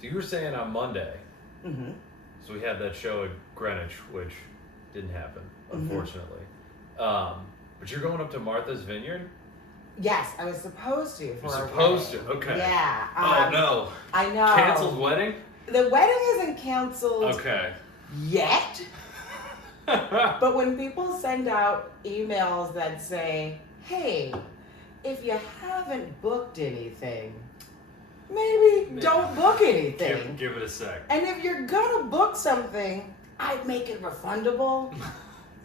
So you were saying on Monday, Mm-hmm. so we had that show at Greenwich, which didn't happen, unfortunately. But you're going up to Martha's Vineyard? Yes, I was supposed to for You're a supposed wedding. to, okay. Yeah. Oh, no. I know. Canceled wedding? The wedding isn't canceled Okay. yet. But when people send out emails that say, hey, if you haven't booked anything, maybe don't book anything. Give it a sec. And if you're gonna book something, I'd make it refundable.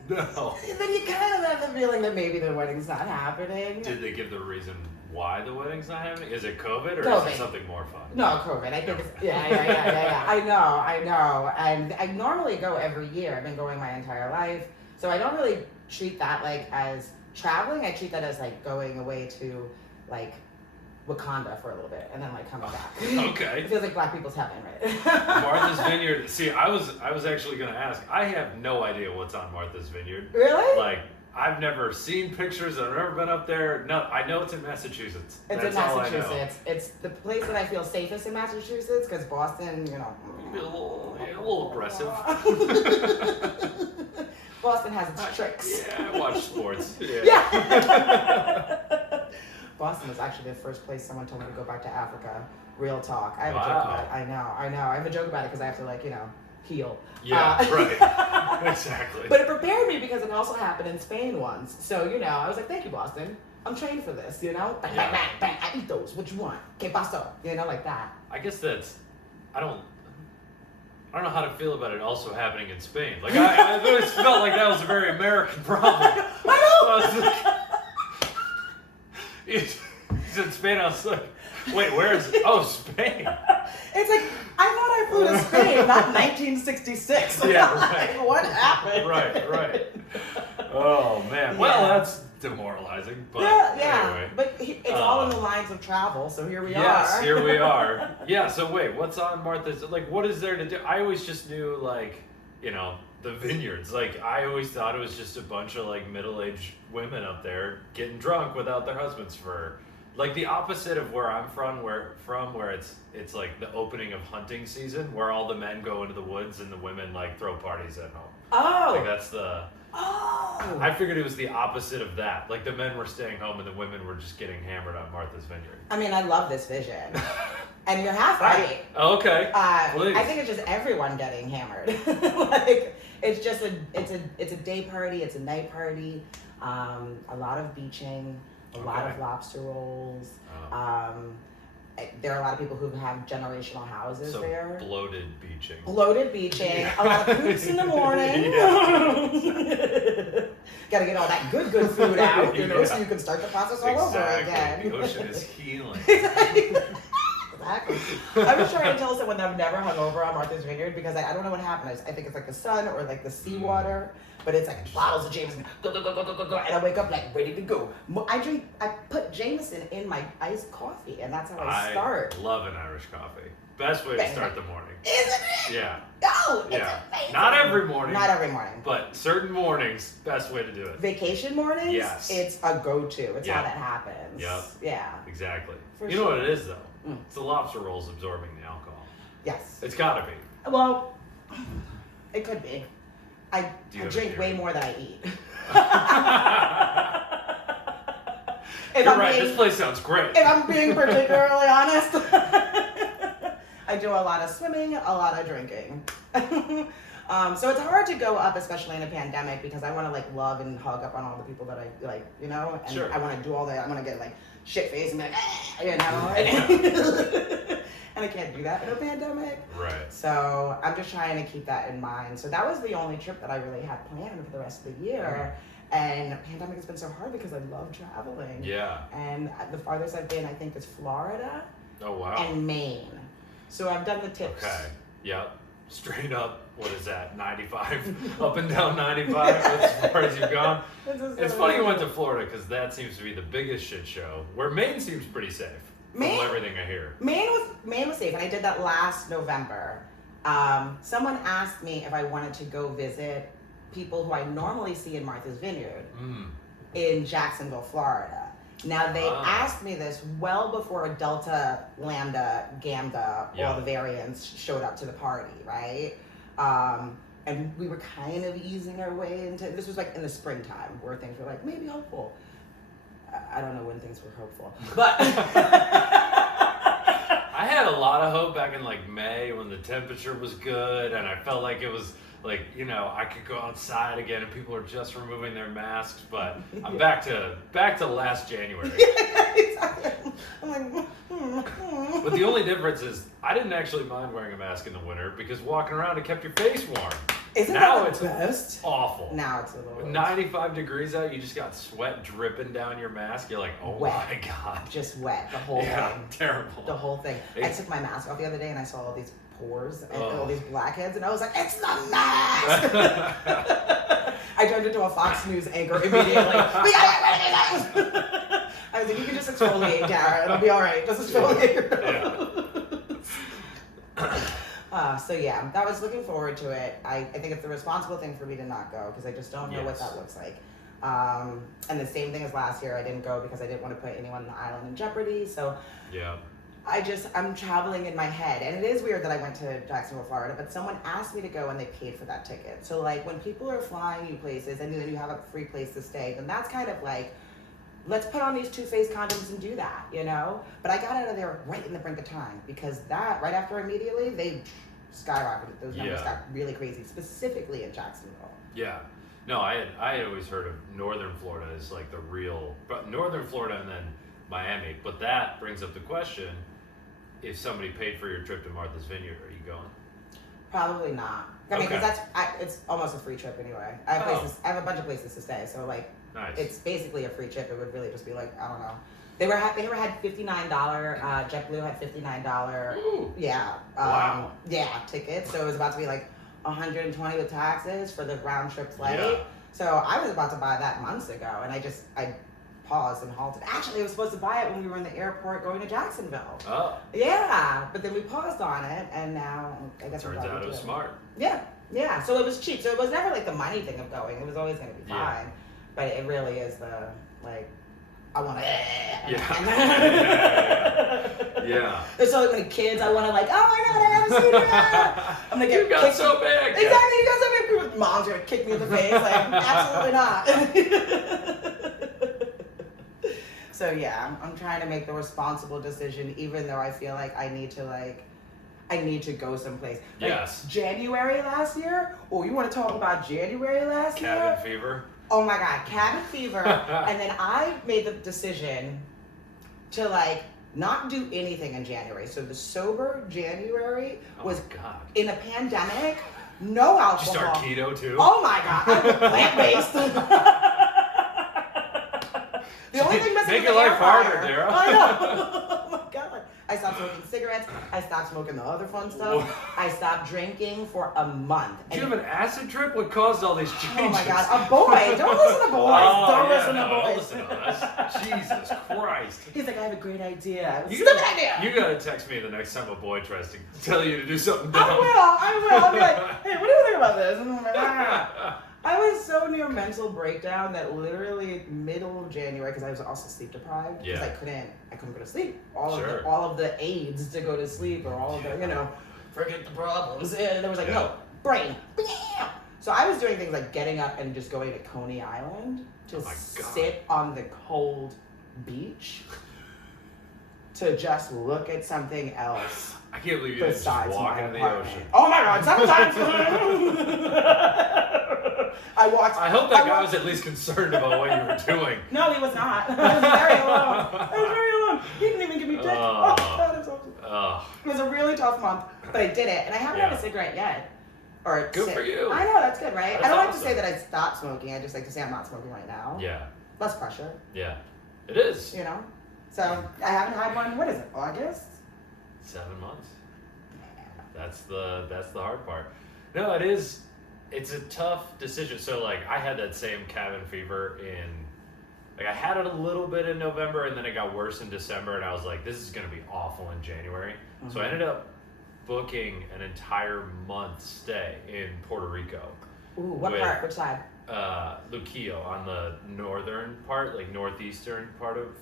No. Then you kind of have the feeling that maybe the wedding's not happening. Did they give the reason why the wedding's not happening? Is it COVID or COVID. is it something more fun? No, COVID. I think it's, yeah. I know. And I normally go every year. I've been going my entire life. So I don't really treat that like as traveling. I treat that as like going away to like Wakanda for a little bit and then like coming back. Okay. It feels like black people's heaven, right? Martha's Vineyard. See, I was actually going to ask. I have no idea what's on Martha's Vineyard. Really? Like, I've never seen pictures. I've never been up there. No, I know it's in Massachusetts. It's That's in all I know. Massachusetts. It's the place that I feel safest in Massachusetts because Boston, you know. A little aggressive. Boston has its tricks. Yeah, I watch sports. Yeah. Boston was actually the first place someone told me to go back to Africa. Real talk. I have a joke about it. I know. I have a joke about it because I have to like, heal. Yeah, right. Exactly. But it prepared me because it also happened in Spain once. So, I was like, thank you, Boston. I'm trained for this, Bang, bang, bang, bang. I eat those. What you want? Que paso? Like that. I guess that's, I don't know how to feel about it also happening in Spain. Like, I always felt like that was a very American problem. I know! He's in Spain. I was like, wait, where is it? Oh, Spain. It's like, I thought I flew to Spain, not 1966. Yeah, right. Like, what happened? Right. Oh, man. Well, that's demoralizing. But anyway. But it's all in the lines of travel, so here we are. Yes, here we are. Yeah, so wait, what's on Martha's? Like, what is there to do? I always just knew, like, the vineyards. Like, I always thought it was just a bunch of, like, middle-aged women up there getting drunk without their husbands for... Like, the opposite of where I'm from, where it's like the opening of hunting season, where all the men go into the woods and the women, like, throw parties at home. Oh! Like, that's the... Oh! I figured it was the opposite of that. Like, the men were staying home and the women were just getting hammered on Martha's Vineyard. I mean, I love this vision. And you're half right. Okay. Please. I think it's just everyone getting hammered. Like, it's just it's a day party, it's a night party, a lot of beaching, a lot of lobster rolls. There are a lot of people who have generational houses there. Bloated beaching. A lot of poops in the morning. Gotta get all that good food out, so you can start the process all over again. The ocean is healing. Exactly. I was trying to tell someone that I've never hung over on Martha's Vineyard because I don't know what happened. I think it's like the sun or like the seawater, but it's like bottles of Jameson, go, and I wake up like ready to go. I put Jameson in my iced coffee, and that's how I start. I love an Irish coffee. Best way to start the morning. Isn't it? Yeah. Oh, it's amazing. Not every morning. Not every morning. But certain mornings, best way to do it. Vacation mornings, yes. It's a go-to. It's how that happens. Yep. Yeah. Exactly. For you know what it is, though? Mm. It's the lobster rolls absorbing the alcohol. Yes. It's gotta be. Well, it could be. I drink way more than I eat. You're right, this place sounds great. If I'm being particularly honest, I do a lot of swimming, a lot of drinking. So it's hard to go up, especially in a pandemic, because I want to like love and hug up on all the people that I like, and sure. I want to do all that. I want to get like shit faced and be like, and I can't do that in a pandemic. Right. So I'm just trying to keep that in mind. So that was the only trip that I really had planned for the rest of the year. And the pandemic has been so hard because I love traveling. Yeah. And the farthest I've been, I think, is Florida. Oh, wow. And Maine. So I've done the tips. Okay. Yep. Straight up, what is that, 95? Up and down 95 as far as you've gone? It's funny you went to Florida because that seems to be the biggest shit show, where Maine seems pretty safe from everything I hear. Maine was safe, and I did that last November. Someone asked me if I wanted to go visit people who I normally see in Martha's Vineyard in Jacksonville, Florida. Now they asked me this well before Delta, Lambda, Gamma, all the variants showed up to the party, right? And we were kind of easing our way into, this was like in the springtime where things were like maybe hopeful. I don't know when things were hopeful, but I had a lot of hope back in like May when the temperature was good and I felt like it was like, you know, I could go outside again and people are just removing their masks, but I'm back to last January. Yeah, exactly. I'm like, But the only difference is I didn't actually mind wearing a mask in the winter because walking around it kept your face warm. Isn't Now that the best? Awful. Now it's a little With 95 degrees out, you just got sweat dripping down your mask. You're like, oh wet. my God. Just wet, the whole Yeah, thing. terrible. The whole thing. I took my mask off the other day and I saw all these pores and all these blackheads and I was like, it's the mask! I turned into a Fox News anchor immediately. We got it! I was like, you can just exfoliate, Dara. It'll be all right. Just exfoliate your nose. So yeah, that was looking forward to it. I think it's the responsible thing for me to not go because I just don't know what that looks like. And the same thing as last year, I didn't go because I didn't want to put anyone on the island in jeopardy. So yeah. I'm traveling in my head. And it is weird that I went to Jacksonville, Florida, but someone asked me to go and they paid for that ticket. So like when people are flying you places and then you have a free place to stay, then that's kind of like, let's put on these two-faced condoms and do that, you know? But I got out of there right in the brink of time because that, right after immediately, they skyrocketed. Those numbers got really crazy, specifically in Jacksonville. Yeah. No, I had always heard of Northern Florida as like the real, but Northern Florida and then Miami. But that brings up the question, if somebody paid for your trip to Martha's Vineyard, are you going? Probably not. I mean, because it's almost a free trip anyway. I have places. I have a bunch of places to stay, so like, it's basically a free trip. It would really just be like, I don't know. They had $59. JetBlue had $59. Ooh. Yeah. Wow. Yeah, tickets. So it was about to be like $120 with taxes for the round trip flight. Yeah. So I was about to buy that months ago, and I paused and halted. Actually, I was supposed to buy it when we were in the airport going to Jacksonville. Oh. Yeah, but then we paused on it, and now I guess Turns out it was smart. Yeah, yeah. So it was cheap. So it was never like the money thing of going. It was always going to be fine. But it really is the like, I want to. Yeah. There's so many kids. I want to like. Oh my God, I haven't seen that. I'm gonna get. You got so big. Exactly. You got so big. Mom's gonna kick me in the face. Like, absolutely not. So yeah, I'm trying to make the responsible decision, even though I feel like I need to go someplace. Like, Yes. January last year. Oh, you want to talk about January last year? Cabin fever. Oh my God, cabin fever. And then I made the decision to like not do anything in January. So the sober January was in a pandemic, no alcohol. Did you start keto too? Oh my God, I was plant-based. The only thing missing Make was your the air life harder, fryer. Dara. I know. Oh my God. I stopped smoking cigarettes. I stopped smoking the other fun stuff. I stopped drinking for a month. Did you have an acid trip? What caused all these changes? Oh my God, a boy. Don't listen to boys. Don't listen to boys. Don't listen to us. Jesus Christ. He's like, I have a great idea. Stupid idea. You gotta text me the next time a boy tries to tell you to do something dumb. I will. I'll be like, hey, what do you think about this? And I'm like, I was so near mental breakdown that literally middle of January, because I was also sleep deprived, because I couldn't go to sleep. All of the aids to go to sleep, or all of the, forget the problems. And there was like, no, brain. So I was doing things like getting up and just going to Coney Island to sit on the cold beach to just look at something else. I can't believe you didn't just walk into the ocean. Oh my God, sometimes. I hope that guy was at least concerned about what you were doing. No, he was not. I was very alone. He didn't even give me dick. Oh God, it was awesome. It was a really tough month, but I did it, and I haven't had a cigarette yet. Good for you. I know, that's good, right? I don't like to say that I stopped smoking. I just like to say I'm not smoking right now. Yeah. Less pressure. Yeah. It is. So I haven't had one. What is it? August. 7 months. That's the hard part. No, it is. It's a tough decision. So like I had that same cabin fever I had it a little bit in November and then it got worse in December and I was like, this is gonna be awful in January. Mm-hmm. So I ended up booking an entire month stay in Puerto Rico. Ooh, what part? Which side? Luquillo, on the northern part, like northeastern part of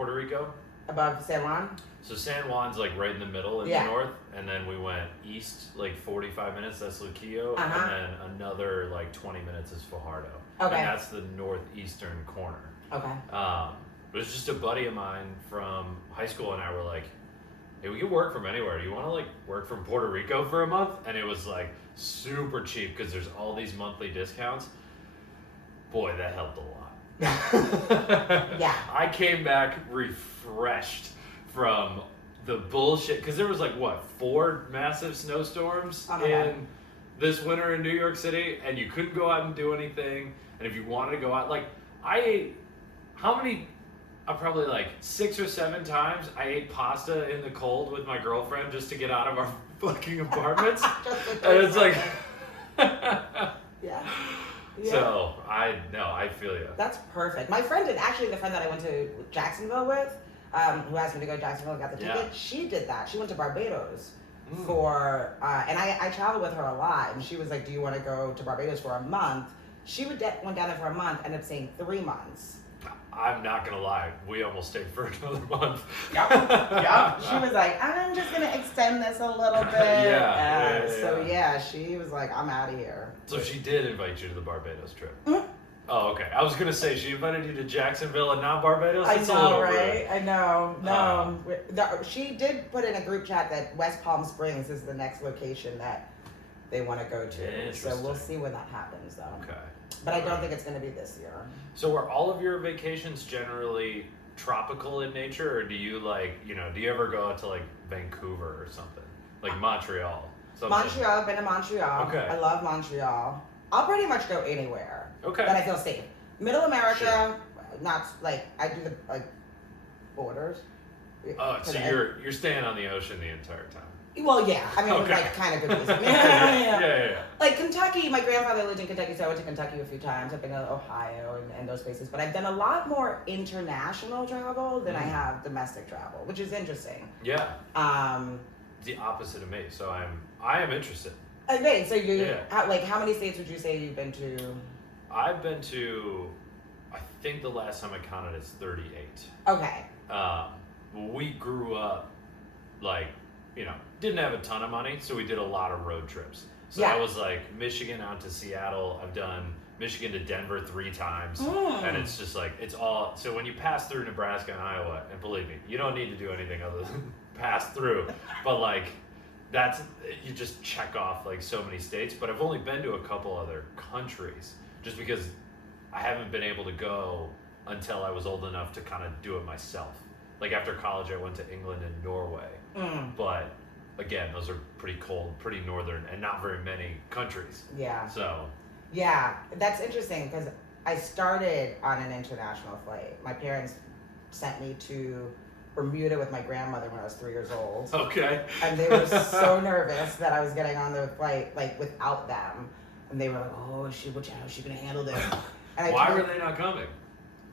Puerto Rico? Above San Juan? So San Juan's like right in the middle in the north, and then we went east like 45 minutes, that's Luquillo, and then another like 20 minutes is Fajardo. Okay. And that's the northeastern corner. Okay. It was just a buddy of mine from high school and I were like, hey, we can work from anywhere. Do you want to like work from Puerto Rico for a month? And it was like super cheap because there's all these monthly discounts. Boy, that helped a lot. Yeah. I came back refreshed from the bullshit because there was like what 4 massive snowstorms in this winter in New York City, and you couldn't go out and do anything. And if you wanted to go out, like I ate probably like 6 or 7 times I ate pasta in the cold with my girlfriend just to get out of our fucking apartments. And it's like yeah. So I feel you. That's perfect. My friend did, actually the friend that I went to Jacksonville with, who asked me to go to Jacksonville and got the ticket, she did that. She went to Barbados for, and I traveled with her a lot, and she was like, do you want to go to Barbados for a month? She went down there for a month, ended up staying 3 months. I'm not gonna lie, we almost stayed for another month. Yep. She was like, I'm just gonna extend this a little bit. So she was like, I'm out of here. So she did invite you to the Barbados trip. Mm-hmm. Oh, okay. I was gonna say she invited you to Jacksonville and not Barbados. I know, right? I know. No, she did put in a group chat that West Palm Springs is the next location that they want to go to. So we'll see when that happens, though. Okay. But I don't think it's going to be this year. So are all of your vacations generally tropical in nature, or do you like, do you ever go out to like Vancouver or something? Like Montreal? Montreal, I've been to Montreal. Okay. I love Montreal. I'll pretty much go anywhere. Okay. That I feel safe. Middle America, not like, I do the like borders. Oh, so you're staying on the ocean the entire time. Well, yeah. I mean, like, kind of good reason. Yeah. Like, Kentucky, my grandfather lived in Kentucky, so I went to Kentucky a few times. I've been to Ohio and those places. But I've done a lot more international travel than I have domestic travel, which is interesting. Yeah. The opposite of me, so I am interested. Okay, so how many states would you say you've been to? I've been to, I think the last time I counted is 38. Okay. We grew up, like, didn't have a ton of money, so we did a lot of road trips. So I was like Michigan out to Seattle. I've done Michigan to Denver 3 times. And it's just like, it's all, so when you pass through Nebraska and Iowa, and believe me, you don't need to do anything other than pass through. But like, you just check off like so many states. But I've only been to a couple other countries just because I haven't been able to go until I was old enough to kind of do it myself. Like after college, I went to England and Norway. But again, those are pretty cold, pretty northern, and not very many countries. Yeah. So. Yeah, that's interesting because I started on an international flight. My parents sent me to Bermuda with my grandmother when I was 3 years old. Okay. And they were so nervous that I was getting on the flight like without them, and they were like, "Oh, how is she gonna handle this?" And why were they not coming?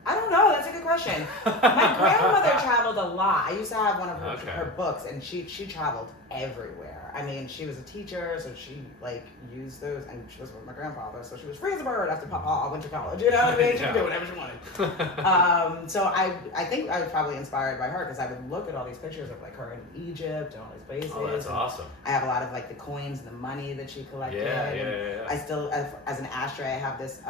I don't know. That's a good question. My grandmother traveled a lot. I used to have one of her books, and she traveled everywhere. I mean, she was a teacher, so she like used those, and she was with my grandfather, so she was free as a bird after Papa went to college. You know what I mean? She could do whatever she wanted. So I think I was probably inspired by her because I would look at all these pictures of like her in Egypt and all these places. Oh, that's awesome. I have a lot of like the coins and the money that she collected. Yeah. I still, as an ashtray, I have this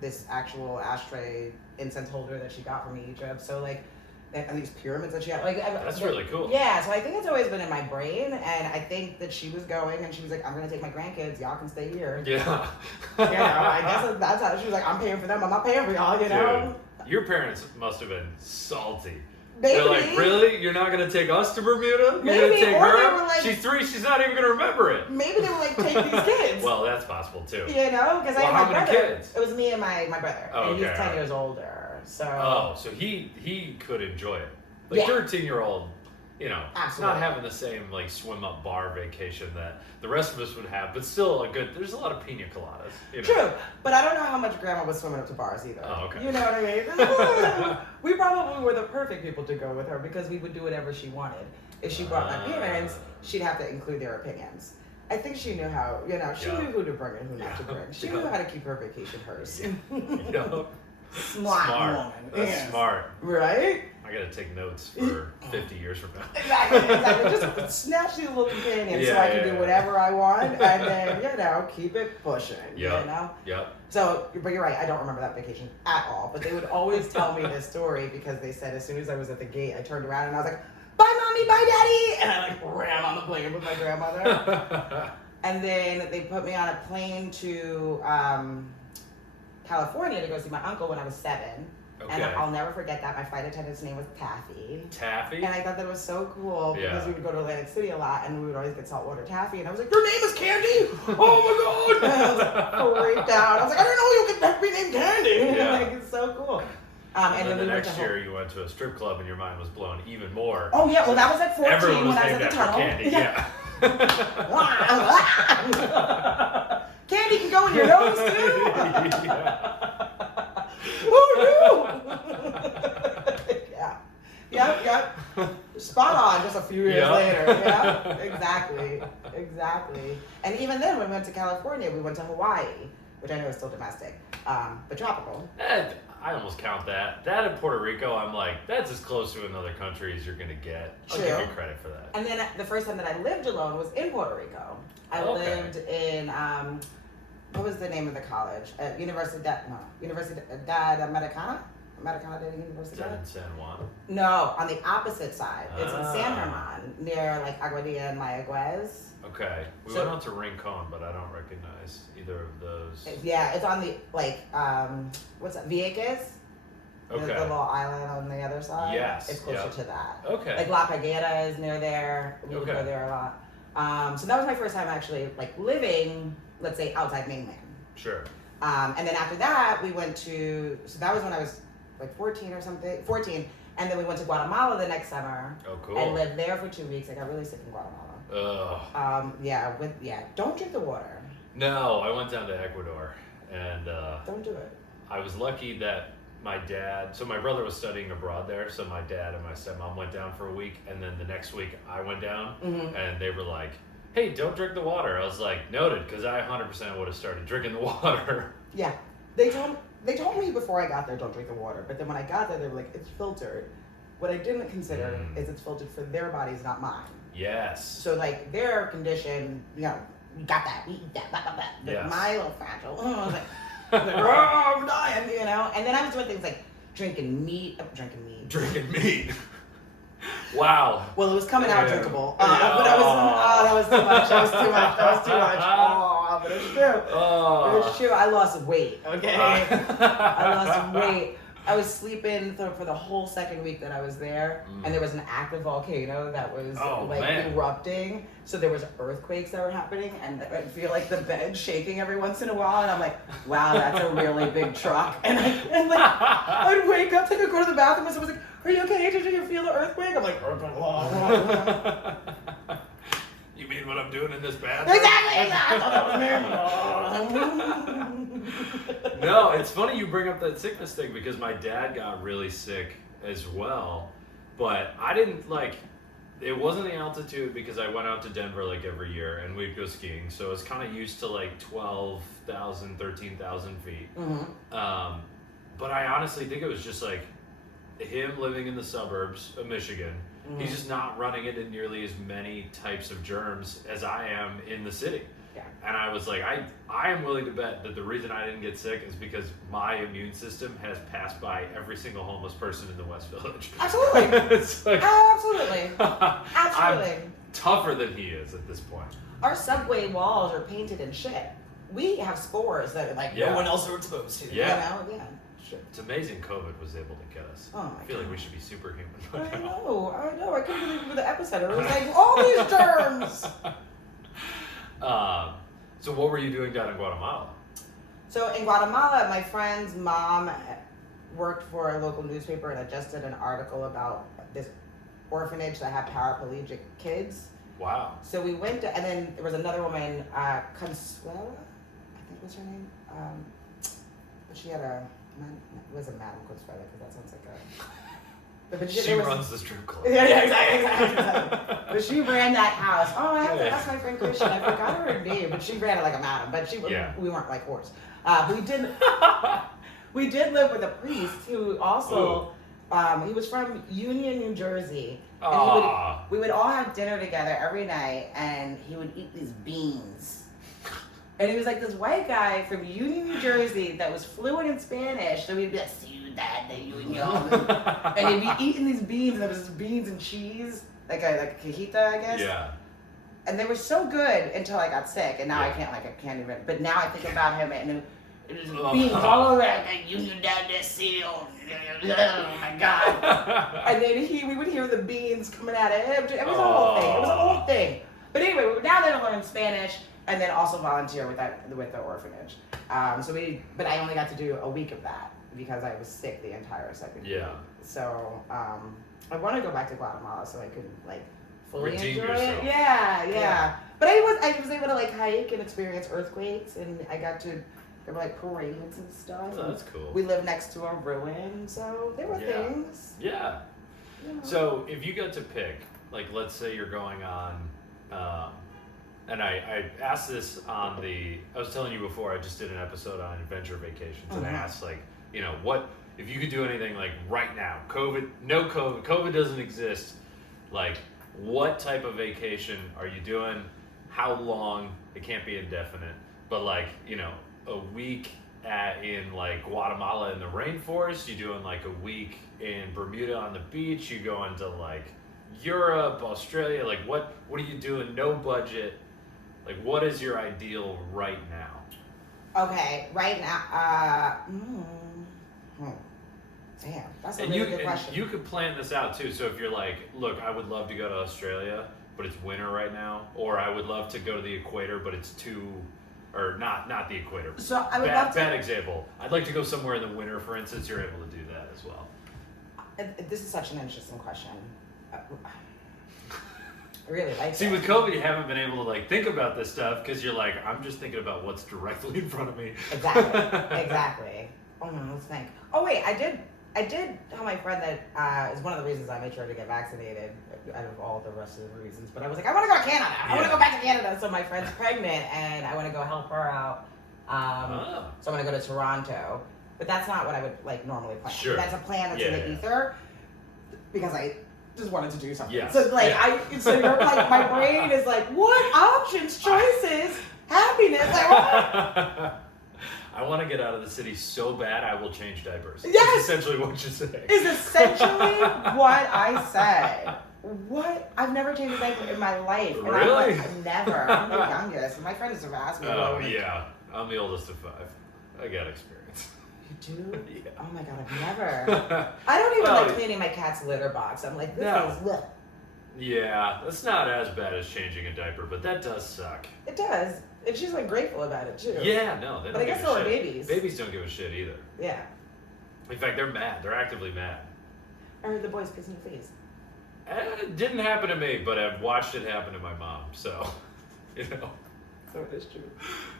this actual ashtray incense holder that she got from Egypt. So like, and these pyramids that she had, like that's really cool. Yeah, so I think it's always been in my brain, and I think that she was going, and she was like, "I'm gonna take my grandkids. Y'all can stay here." Yeah. I guess that's how she was like. I'm paying for them. I'm not paying for y'all. You know. Dude, your parents must have been salty. Maybe. They're like, really? You're not going to take us to Bermuda? You're going to take her? Like, she's 3. She's not even going to remember it. Maybe they were like, take these kids. Well, that's possible too. You know? Because I had how my many brother. Kids? It was me and my brother. Oh, and he's 10 years older. So. Oh, so he could enjoy it. Like 13-year-old, Absolutely. not having the same like swim up bar vacation that the rest of us would have, but still there's a lot of pina coladas. True, but I don't know how much grandma was swimming up to bars either. Oh, okay. You know what I mean? We probably were the perfect people to go with her because we would do whatever she wanted. If she brought my parents, she'd have to include their opinions. I think she knew how, she knew who to bring and who not to bring. She knew how to keep her vacation hers. Smart woman. That's Yes. smart. Right? I gotta take notes for 50 years from now. Exactly. Just snatch these little companions so I can do whatever I want, and then keep it pushing. Yep. So, but you're right. I don't remember that vacation at all. But they would always tell me this story because they said as soon as I was at the gate, I turned around and I was like, "Bye, mommy, bye, daddy," and I like ran on the plane with my grandmother. And then they put me on a plane to California to go see my uncle when I was 7. Okay. And I'll never forget that. My flight attendant's name was Taffy. Taffy? And I thought that was so cool because Yeah. we would go to Atlantic City a lot and we would always get saltwater taffy. And I was like, "Your name is Candy? Oh my God!" And I was like, freaked out. I was like, "I didn't know you could be named Candy." Yeah. Like, it's so cool. And then we the went next to year you went to a strip club and your mind was blown even more. Oh yeah, well that was at 14 Everyone was when I was named at the after tunnel. Candy. Yeah. Candy can go in your nose too. Yeah. Who knew? Yeah. Yep. Spot on. Just a few years later. Yeah. Exactly. And even then, when we went to California, we went to Hawaii, which I know is still domestic, but tropical. I almost count that. That in Puerto Rico, I'm like, that's as close to another country as you're gonna get. I'll give you credit for that. And then the first time that I lived alone was in Puerto Rico. I lived in what was the name of the college? Universidad Americana de Is that in San Juan? No, on the opposite side. It's in San German, near like Aguadilla and Mayaguez. Okay. We went out to Rincon, but I don't recognize either of those. Yeah, it's on the what's that? Vieques? Okay. The little island on the other side. Yes. It's closer to that. Okay. Like La Peguera is near there. We would go there a lot. So that was my first time actually like living, let's say, outside mainland. Sure. And then after that, we went to, so that was when I was like 14 or something, 14. And then we went to Guatemala the next summer. Oh, cool. And lived there for 2 weeks. I got really sick in Guatemala. Ugh. Don't drink the water. No, I went down to Ecuador, and Don't do it. I was lucky that my brother was studying abroad there, so my dad and my stepmom went down for a week, and then the next week I went down, and they were like, "Hey, don't drink the water." I was like, "Noted," because I 100% would have started drinking the water. Yeah, they told me before I got there, don't drink the water. But then when I got there, they were like, it's filtered. What I didn't consider is it's filtered for their bodies, not mine. Yes. So like their condition, we got that, we eat that, blah, blah, blah. But Yes. my little fragile, I was like, oh, I'm dying, And then I was doing things like drinking meat. Drinking meat. Wow. Well, it was coming out drinkable. But that was too much. Oh, but it's true. It's true. I lost weight, okay? I lost weight. I was sleeping for the whole second week that I was there, and there was an active volcano that was erupting. So there was earthquakes that were happening, and I'd feel like the bed shaking every once in a while, and I'm like, wow, that's a really big truck. And I'd wake up, I'd go to the bathroom, and someone was like, are you okay? Did you feel the earthquake? I'm like, You mean what I'm doing in this bathroom? No, it's funny you bring up that sickness thing because my dad got really sick as well, but I didn't it wasn't the altitude because I went out to Denver like every year and we'd go skiing, so I was kind of used to like 12,000, 13,000 feet. But I honestly think it was just like him living in the suburbs of Michigan. He's just not running into nearly as many types of germs as I am in the city. Yeah. And I was like, I am willing to bet that the reason I didn't get sick is because my immune system has passed by every single homeless person in the West Village. Absolutely. It's like, Absolutely. I'm tougher than he is at this point. Our subway walls are painted in shit. We have spores that no one else are exposed to. Yeah. Yeah. Shit. It's amazing COVID was able to get us. Oh my I feel God. like we should be superhuman. I know. I couldn't believe it with the epicenter. It was like, all these germs. So what were you doing down in Guatemala? So in Guatemala, my friend's mom worked for a local newspaper and had just did an article about this orphanage that had paraplegic kids. Wow. So we went to, and then there was another woman, Consuela, I think was her name. But she had it wasn't Madame Consuela because that sounds like a. But she runs the strip club. Yeah, exactly. But she ran that house. Oh, I have to ask my friend Christian. I forgot her name, but she ran it like a madam. But we weren't like horse. We did live with a priest who also, he was from Union, New Jersey. And we would all have dinner together every night, and he would eat these beans. And he was like this white guy from Union, New Jersey that was fluent in Spanish. So we'd be like, Ciudad de Union. And he'd be eating these beans, and there was this beans and cheese, like a cajita, I guess. Yeah. And they were so good until I got sick, and now I can't even. But now I think about him, and it was beans all over, like Union de Seal. Oh my God. And then we would hear the beans coming out of him. It was a whole thing. It was a whole thing. But anyway, we were down there to learn Spanish, and then also volunteer with the orphanage. But I only got to do a week of that because I was sick the entire second week. Yeah. So I want to go back to Guatemala so I could like fully Redeem enjoy yourself. it. Yeah. But I was able to like hike and experience earthquakes, and I got to. There were like parades and stuff. Oh, that's cool. We lived next to a ruin, so there were things. Yeah. You know. So if you got to pick, like, let's say you're going on, and I asked this on I was telling you before, I just did an episode on adventure vacations, and I asked, like, you know, what, if you could do anything, like, right now, COVID doesn't exist, like, what type of vacation are you doing? How long? It can't be indefinite, but, like, you know, a week in like Guatemala in the rainforest, you doing like a week in Bermuda on the beach, you going to like Europe, Australia, like what are you doing? No budget, like what is your ideal right now? Okay, right now, damn, that's a really good question. You could plan this out too. So if you're like, look, I would love to go to Australia, but it's winter right now, or I would love to go to the equator, but it's or not the equator. So I would love to. Bad example. I'd like to go somewhere in the winter, for instance. You're able to do that as well. This is such an interesting question. I really like. See, with COVID, you haven't been able to like think about this stuff because you're like, I'm just thinking about what's directly in front of me. Exactly. Oh no, let's think. Oh wait, I did tell my friend that is one of the reasons I made sure to get vaccinated out of all the rest of the reasons. But I was like, I want to go to Canada. I want to go back to Canada. So my friend's pregnant, and I want to go help her out. So I'm going to go to Toronto. But that's not what I would like normally plan. Sure. That's a plan that's in the ether because I just wanted to do something. Yes. So like so you're like my brain is like, what options, choices, happiness? Like what? I want to get out of the city so bad I will change diapers. Yes! That's essentially what you're saying. Is essentially what I said. What? I've never changed a diaper in my life. And Really? I'm like, never. I'm the youngest. My friends have asked me. Oh, yeah. I'm the oldest of 5. I got experience. You do? Yeah. Oh my God, I've never. I don't even like cleaning my cat's litter box. I'm like, this is. Ugh. Yeah, that's not as bad as changing a diaper, but that does suck. It does. And she's like grateful about it too. Yeah, no, they don't But I guess give so a are shit. babies. Babies don't give a shit either. Yeah. In fact, they're mad. They're actively mad. I heard the boys kissing your face. It didn't happen to me, but I've watched it happen to my mom, so, you know. So it is true.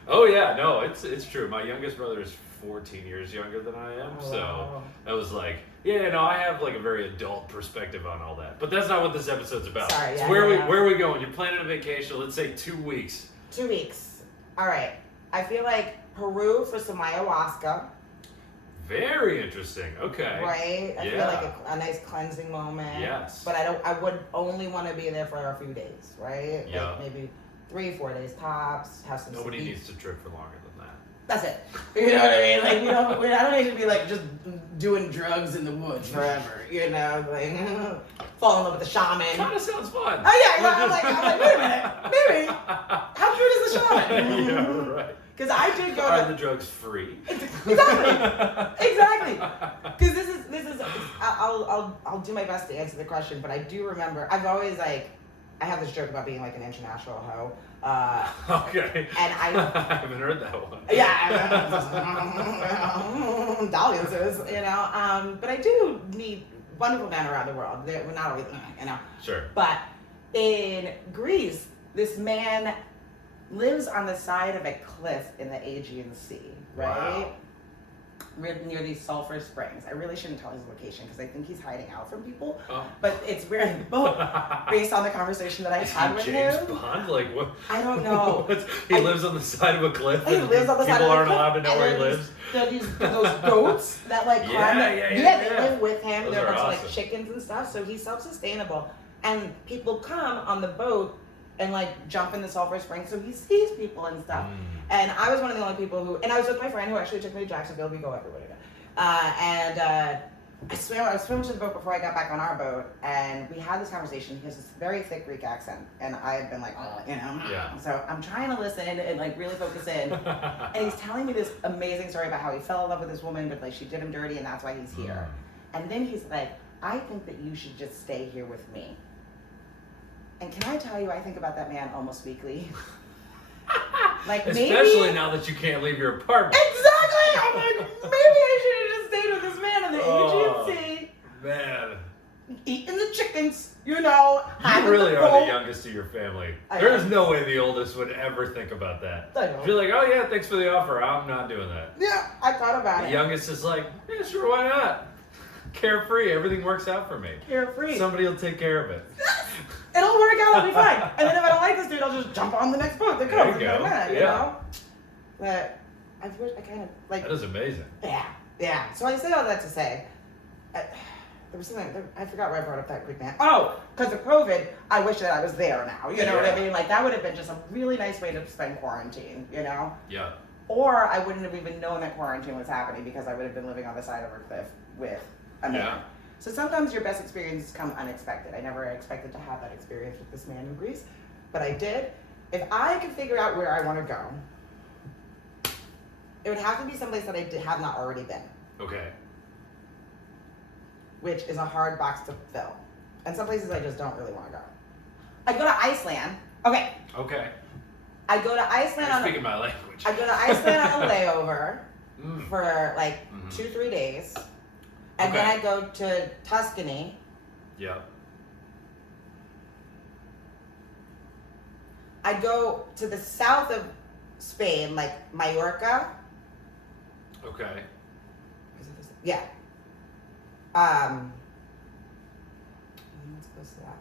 Oh, yeah, no, it's true. My youngest brother is 14 years younger than I am, so wow. I was like, yeah, no, I have like a very adult perspective on all that. But that's not what this episode's about. Sorry, So yeah, where are we going? You're planning a vacation, let's say 2 weeks. 2 weeks. All right. I feel like Peru for some ayahuasca. Very interesting. Okay. Right? I feel Yeah. like a nice cleansing moment. Yes. But I would only want to be there for a few days, right? Yeah. Like maybe 3-4 days tops, have some Nobody sleep. needs to trip for longer than that. That's it. You know what I mean? Like, I don't need to be like just doing drugs in the woods forever. You know, like fall in love with the shaman. Kind of sounds fun. Oh yeah, I'm like, wait a minute, maybe. How true is the shaman? Yeah, right. Because I did go. Are the drugs free? Exactly. Because this is. I'll do my best to answer the question, but I do remember. I've always like. I have this joke about being like an international hoe. Okay. And I haven't heard that one. Yeah. Dahlias is, you know. But I do meet wonderful men around the world. We're not always, you know. Sure. But in Greece, this man lives on the side of a cliff in the Aegean Sea, right? Wow. near these sulfur springs. I really shouldn't tell his location because I think he's hiding out from people. Oh. But it's weird, based on the conversation that I had with James him. Bond? Like what? I don't know. He lives on the side of a cliff. He lives on the side of a cliff. People aren't allowed to know where he lives. Those goats that like climb. They live with him. Those They're are bunch of awesome. like chickens and stuff. So he's self-sustainable. And people come on the boat and like jump in the sulfur spring, so he sees people and stuff. And I was one of the only people who, and I was with my friend who actually took me to Jacksonville. We go everywhere together. I swam to the boat before I got back on our boat, and we had this conversation. He has this very thick Greek accent, and I had been like, Yeah. So I'm trying to listen and like really focus in. And he's telling me this amazing story about how he fell in love with this woman, but like she did him dirty, and that's why he's here. And then he's like, I think that you should just stay here with me. And can I tell you, I think about that man almost weekly. Like Especially now that you can't leave your apartment. Exactly! I'm like, maybe I should have just stayed with this man in the agency. Man. Eating the chickens, you know. You really are the youngest of your family. There's no way the oldest would ever think about that. I know. Be like, oh yeah, thanks for the offer. I'm not doing that. Yeah, I thought about The it. youngest is like, yeah, sure, why not? Carefree, everything works out for me. Carefree. Somebody will take care of it. It'll work out, I'll be fine. And then if I don't like this dude, I'll just jump on the next boat that comes. There you go. You Yeah. know? But I kind of like. That is amazing. Yeah. So I say all that to say, there was something, I forgot where I brought up that Greek man. Oh, because of COVID, I wish that I was there now. You know what I mean? Like that would have been just a really nice way to spend quarantine, you know? Yeah. Or I wouldn't have even known that quarantine was happening because I would have been living on the side of a cliff with a man. Yeah. So sometimes your best experiences come unexpected. I never expected to have that experience with this man in Greece, but I did. If I could figure out where I want to go, it would have to be someplace that I have not already been. Okay. Which is a hard box to fill. And some places I just don't really want to go. I go to Iceland. Okay. I go to Iceland You're speaking my language. I go to Iceland on a layover for like 2-3 days. And then I go to Tuscany. Yeah. I go to the south of Spain, like Mallorca. Okay. Yeah. I'm supposed to that.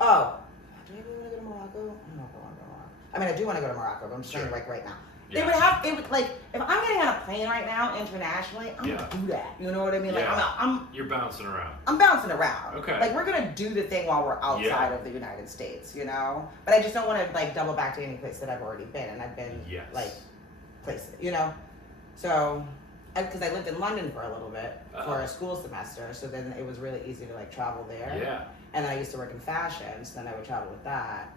Oh, do I really want to go to Morocco? I don't know if I want to go to Morocco. I mean, I do want to go to Morocco, but I'm saying like right now. Yeah. It would like, if I'm getting on a plane right now internationally, I'm gonna do that. You know what I mean? Like You're bouncing around. I'm bouncing around. Okay. Like we're gonna do the thing while we're outside of the United States, you know? But I just don't want to like double back to any place that I've already been, and I've been like places, you know? So, because I lived in London for a little bit for a school semester, so then it was really easy to like travel there. Yeah. And then I used to work in fashion, so then I would travel with that.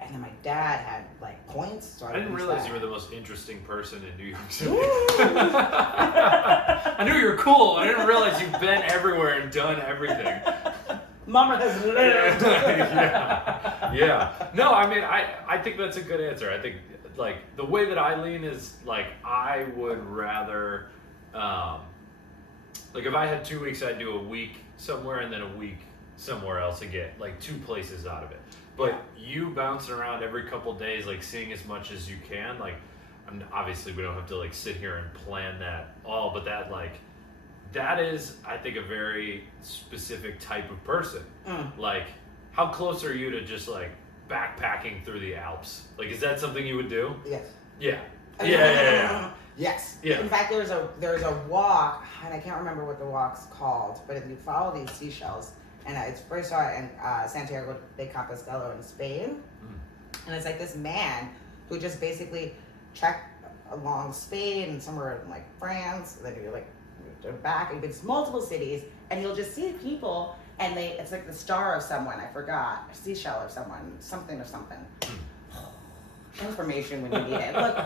And then my dad had like points, so I didn't realize you were the most interesting person in New York City. Ooh. I knew you were cool. I didn't realize you've been everywhere and done everything. Mama has lived. Yeah. No, I mean, I think that's a good answer. I think like the way that I lean is like I would rather like if I had 2 weeks, I'd do a week somewhere and then a week somewhere else and get like 2 places out of it. But you bouncing around every couple days, like seeing as much as you can, like obviously we don't have to like sit here and plan that all, but that is, I think, a very specific type of person. Like, how close are you to just like backpacking through the Alps? Like, is that something you would do? Yes. Yeah. Yes. Yeah. In fact, there's a walk, and I can't remember what the walk's called, but if you follow these seashells, and I first saw it in Santiago de Compostela in Spain, and it's like this man who just basically trekked along Spain and somewhere in like France, and then you like back, and it's multiple cities, and you'll just see people, and it's like the star of someone, I forgot, a seashell of someone, something of something. Information when you need it. Look,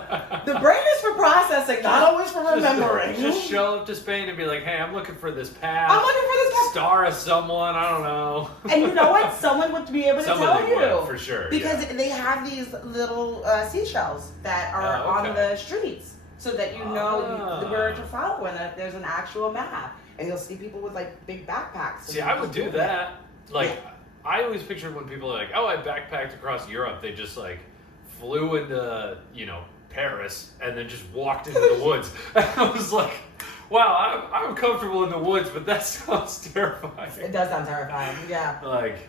the brain is for processing, not always for remembering. Just show up to Spain and be like, hey, I'm looking for this path. I'm looking for this path. Star of someone, I don't know. And you know what? Someone would be able to tell you. Would, for sure. Because they have these little seashells that are on the streets so that you know where to follow and that there's an actual map. And you'll see people with like big backpacks. See, I would do that. Like, I always picture when people are like, oh, I backpacked across Europe, they just like flew into, Paris and then just walked into the woods. And I was like, wow, I'm comfortable in the woods, but that sounds terrifying. It does sound terrifying, yeah. Like,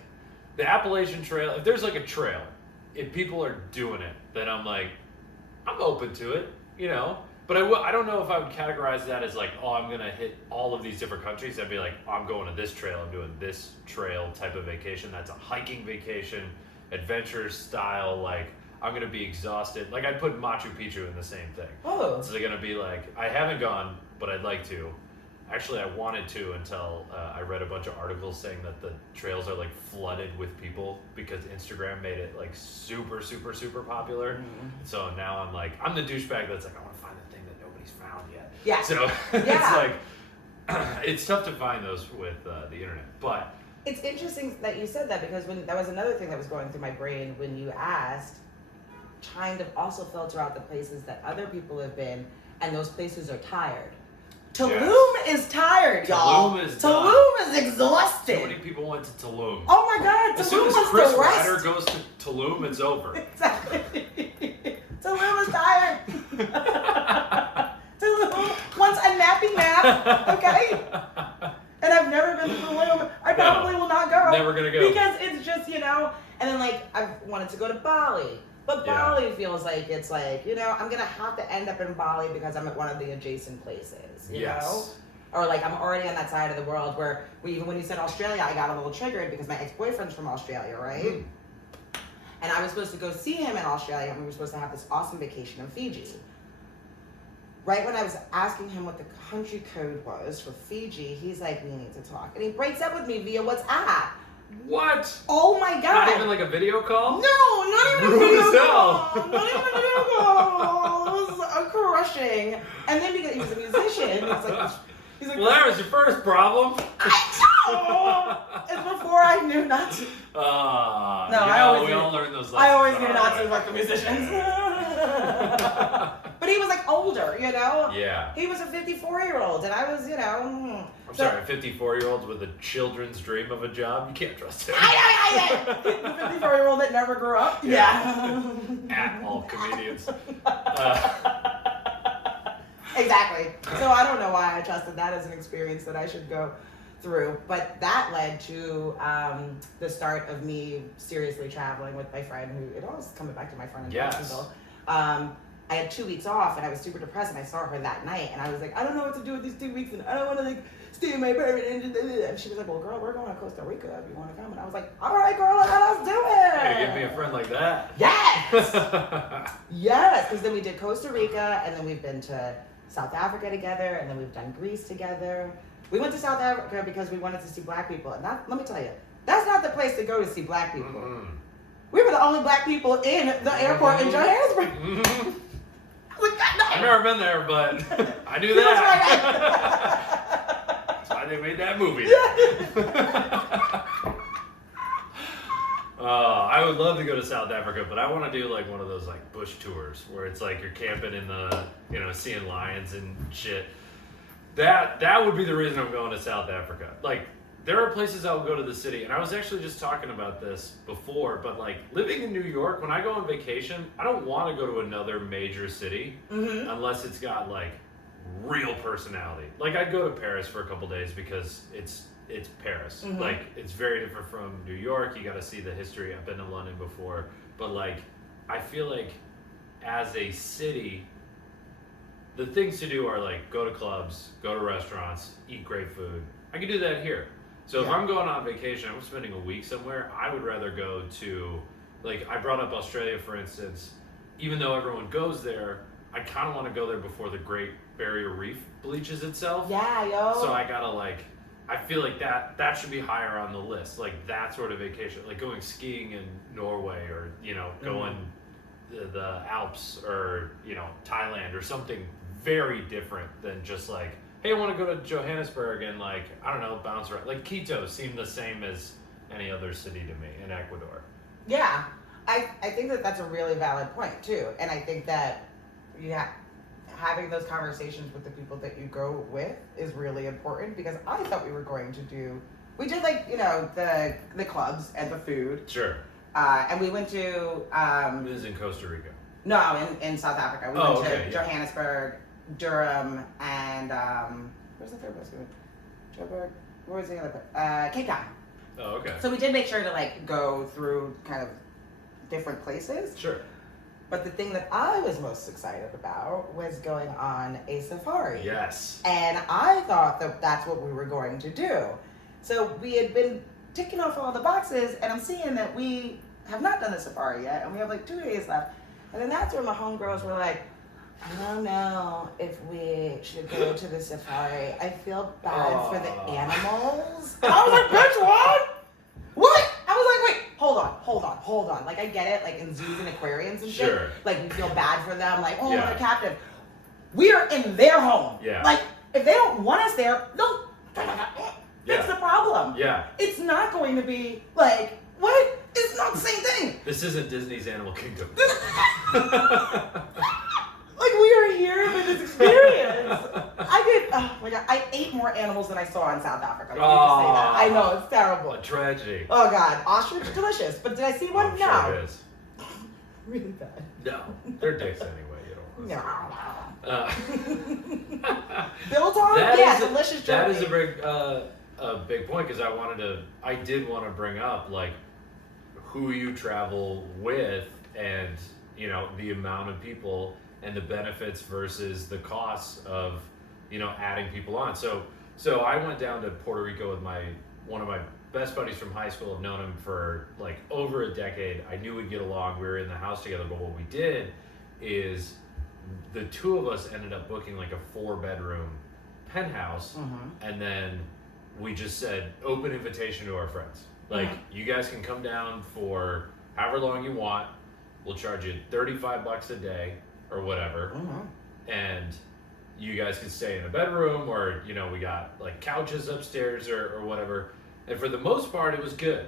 the Appalachian Trail, if there's like a trail, if people are doing it, then I'm like, I'm open to it, you know? But I don't know if I would categorize that as like, oh, I'm going to hit all of these different countries. I'd be like, oh, I'm going to this trail, I'm doing this trail type of vacation. That's a hiking vacation, adventure style, like, I'm going to be exhausted. Like, I'd put Machu Picchu in the same thing. Oh. So they're going to be like, I haven't gone, but I'd like to. Actually, I wanted to until I read a bunch of articles saying that the trails are like flooded with people because Instagram made it like super, super, super popular. Mm-hmm. So now I'm like, I'm the douchebag that's like, I want to find the thing that nobody's found yet. Yeah. So Yeah. it's like, it's tough to find those with the internet. But it's interesting that you said that because when that was another thing that was going through my brain when you asked, trying to also filter out the places that other people have been, and those places are tired. Tulum is tired, y'all. Tulum is exhausted. So many people went to Tulum. Oh my God, As soon as Tulum Chris was the rest. Ryder goes to Tulum, it's over. Exactly. Tulum is tired. Tulum wants a nappy nap, okay? And I've never been to Tulum. I probably will not go. Never gonna go. Because it's just, you know, and then like I've wanted to go to Bali. But Bali feels like it's like, you know, I'm going to have to end up in Bali because I'm at one of the adjacent places, you know? Or like I'm already on that side of the world where even when you said Australia, I got a little triggered because my ex-boyfriend's from Australia, right? Mm. And I was supposed to go see him in Australia and we were supposed to have this awesome vacation in Fiji. Right when I was asking him what the country code was for Fiji, he's like, we need to talk. And he breaks up with me via WhatsApp. What? Oh my God. Not even like a video call? No, not even a Rude video as hell. call. Not even a video call. It was crushing. And then because he was a musician, he's like, well, that was your first problem. I know. It's before I knew not to. We all learned those lessons. I always knew not to like the musicians. But he was like older, you know? Yeah. He was a 54-year-old, and I was, you know. I'm sorry, a 54-year-old with a children's dream of a job? You can't trust him. I the 54-year-old that never grew up? Yeah. At all comedians. Exactly. So I don't know why I trusted that as an experience that I should go through. But that led to the start of me seriously traveling with my friend who, it always coming back to my friend in Jacksonville. I had 2 weeks off and I was super depressed and I saw her that night and I was like, I don't know what to do with these 2 weeks and I don't want to like stay in my apartment. And she was like, well, girl, we're going to Costa Rica if you want to come. And I was like, all right, girl, let us do it. Hey, give me a friend like that. Yes. Yes. Because then we did Costa Rica and then we've been to South Africa together and then we've done Greece together. We went to South Africa because we wanted to see black people. And that, let me tell you, that's not the place to go to see black people. Mm-hmm. We were the only black people in the airport in Johannesburg. Mm-hmm. Like, no. I've never been there, but I knew that. That's why they made that movie. I would love to go to South Africa, but I want to do like one of those like bush tours where it's like you're camping in the, you know, seeing lions and shit. That would be the reason I'm going to South Africa. Like, there are places I'll go to the city, and I was actually just talking about this before, but like living in New York, when I go on vacation, I don't want to go to another major city unless it's got like real personality. Like I'd go to Paris for a couple days because it's Paris. Mm-hmm. Like it's very different from New York. You got to see the history. I've been to London before, but like I feel like as a city, the things to do are like go to clubs, go to restaurants, eat great food. I could do that here. So if I'm going on vacation, I'm spending a week somewhere, I would rather go to, like I brought up Australia for instance, even though everyone goes there, I kind of want to go there before the Great Barrier Reef bleaches itself. Yeah, yo. So I gotta like, I feel like that should be higher on the list, like that sort of vacation, like going skiing in Norway or, you know, going the Alps or, you know, Thailand or something very different than just like, hey, I want to go to Johannesburg and like, I don't know, bounce around. Like Quito seemed the same as any other city to me in Ecuador. Yeah, I think that that's a really valid point too. And I think that having those conversations with the people that you go with is really important because I thought we were going to we did like, you know, the clubs and the food. Sure. And we went to... this is in Costa Rica. No, in South Africa. We went to Johannesburg, Durham, and where's the third place? Joburg. Where was the other place? Cape Town. Oh, okay. So we did make sure to like go through kind of different places. Sure. But the thing that I was most excited about was going on a safari. Yes. And I thought that that's what we were going to do. So we had been ticking off all the boxes, and I'm seeing that we have not done the safari yet, and we have like 2 days left. And then that's when my homegirls were like, I don't know if we should go to the safari. I feel bad for the animals. And I was like, bitch, what? What? I was like, wait, hold on. Like, I get it, like in zoos and aquariums and shit. Sure. Like, we feel bad for them, like, oh, Yeah. they're captive. We are in their home. Yeah. Like, if they don't want us there, they'll. That's the problem. Yeah. It's not going to be like, what? It's not the same thing. This isn't Disney's Animal Kingdom. Like, we are here for this experience. Oh my God, I ate more animals than I saw in South Africa. Let me just say that. I know, it's terrible. A tragedy. Oh God, ostrich, delicious. But did I see one? I'm No. sure it is. Really bad. No. They're dicks anyway. You don't want to No. Biltong? Yeah, delicious That jerky. is a big point, because I did want to bring up, like, who you travel with, and, you know, the amount of people and the benefits versus the costs of, you know, adding people on. So I went down to Puerto Rico with one of my best buddies from high school. I've known him for like over a decade. I knew we'd get along. We were in the house together, but what we did is the two of us ended up booking like a 4-bedroom penthouse, and then we just said open invitation to our friends. Like, you guys can come down for however long you want. We'll charge you $35 a day or whatever, and you guys can stay in a bedroom, or, you know, we got like couches upstairs or whatever. And for the most part, it was good.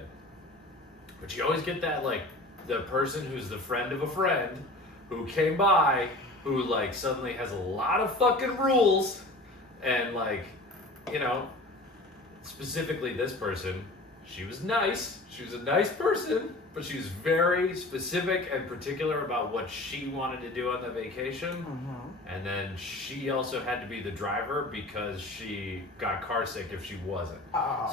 But you always get that, like, the person who's the friend of a friend who came by, who like suddenly has a lot of fucking rules, and like, you know, specifically this person, she was nice. She was a nice person, but she was very specific and particular about what she wanted to do on the vacation. And then she also had to be the driver because she got car sick if she wasn't.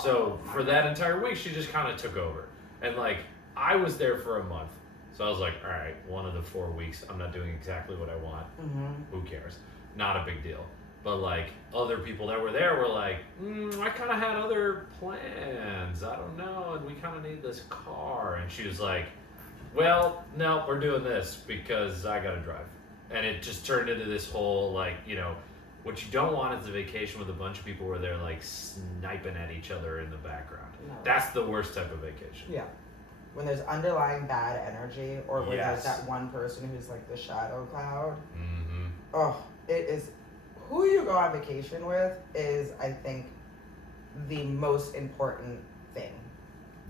So for that entire week, she just kind of took over. And like, I was there for a month. So I was like, all right, one of the 4 weeks, I'm not doing exactly what I want. Who cares? Not a big deal. But like, other people that were there were like, I kind of had other plans. I don't know, and we kind of need this car. And she was like, well, no, we're doing this because I got to drive. And it just turned into this whole, like, you know, what you don't want is a vacation with a bunch of people where they're like sniping at each other in the background. No. That's the worst type of vacation. Yeah. When there's underlying bad energy, or when there's that one person who's like the shadow cloud. Oh, it is. Who you go on vacation with is, I think, the most important thing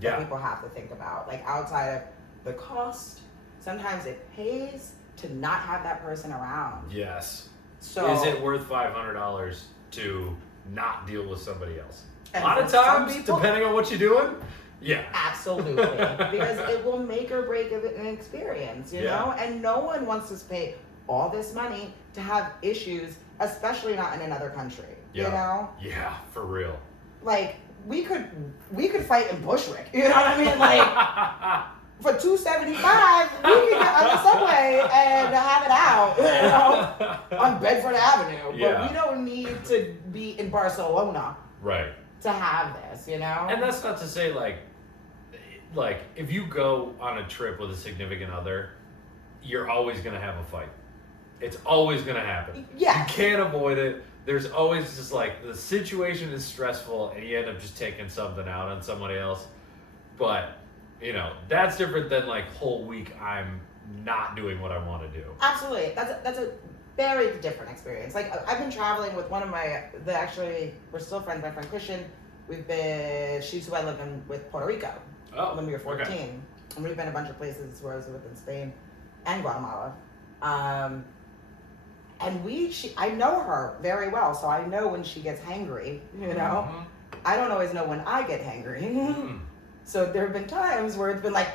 that people have to think about. Like, outside of the cost, sometimes it pays to not have that person around. Yes. So is it worth $500 to not deal with somebody else? A And lot for of some times, people- depending on what you're doing, yeah. Absolutely. Because it will make or break an experience, you know? And no one wants to pay all this money to have issues, especially not in another country, you know? Yeah, for real. Like, we could fight in Bushwick, you know what I mean? Like, for $2.75, we can get on the subway and have it out, you know, on Bedford Avenue. But we don't need to be in Barcelona, right, to have this, you know? And that's not to say, like if you go on a trip with a significant other, you're always going to have a fight. It's always going to happen. Yeah. You can't avoid it. There's always just like, the situation is stressful and you end up just taking something out on somebody else. But, you know, that's different than like whole week I'm not doing what I want to do. Absolutely. That's a very different experience. Like, I've been traveling with one of we're still friends, my friend Christian. She's who I lived with Puerto Rico when we were 14. Okay. And we've been a bunch of places where I was in Spain and Guatemala. And I know her very well, so I know when she gets hangry, you know? I don't always know when I get hangry. So there have been times where it's been like,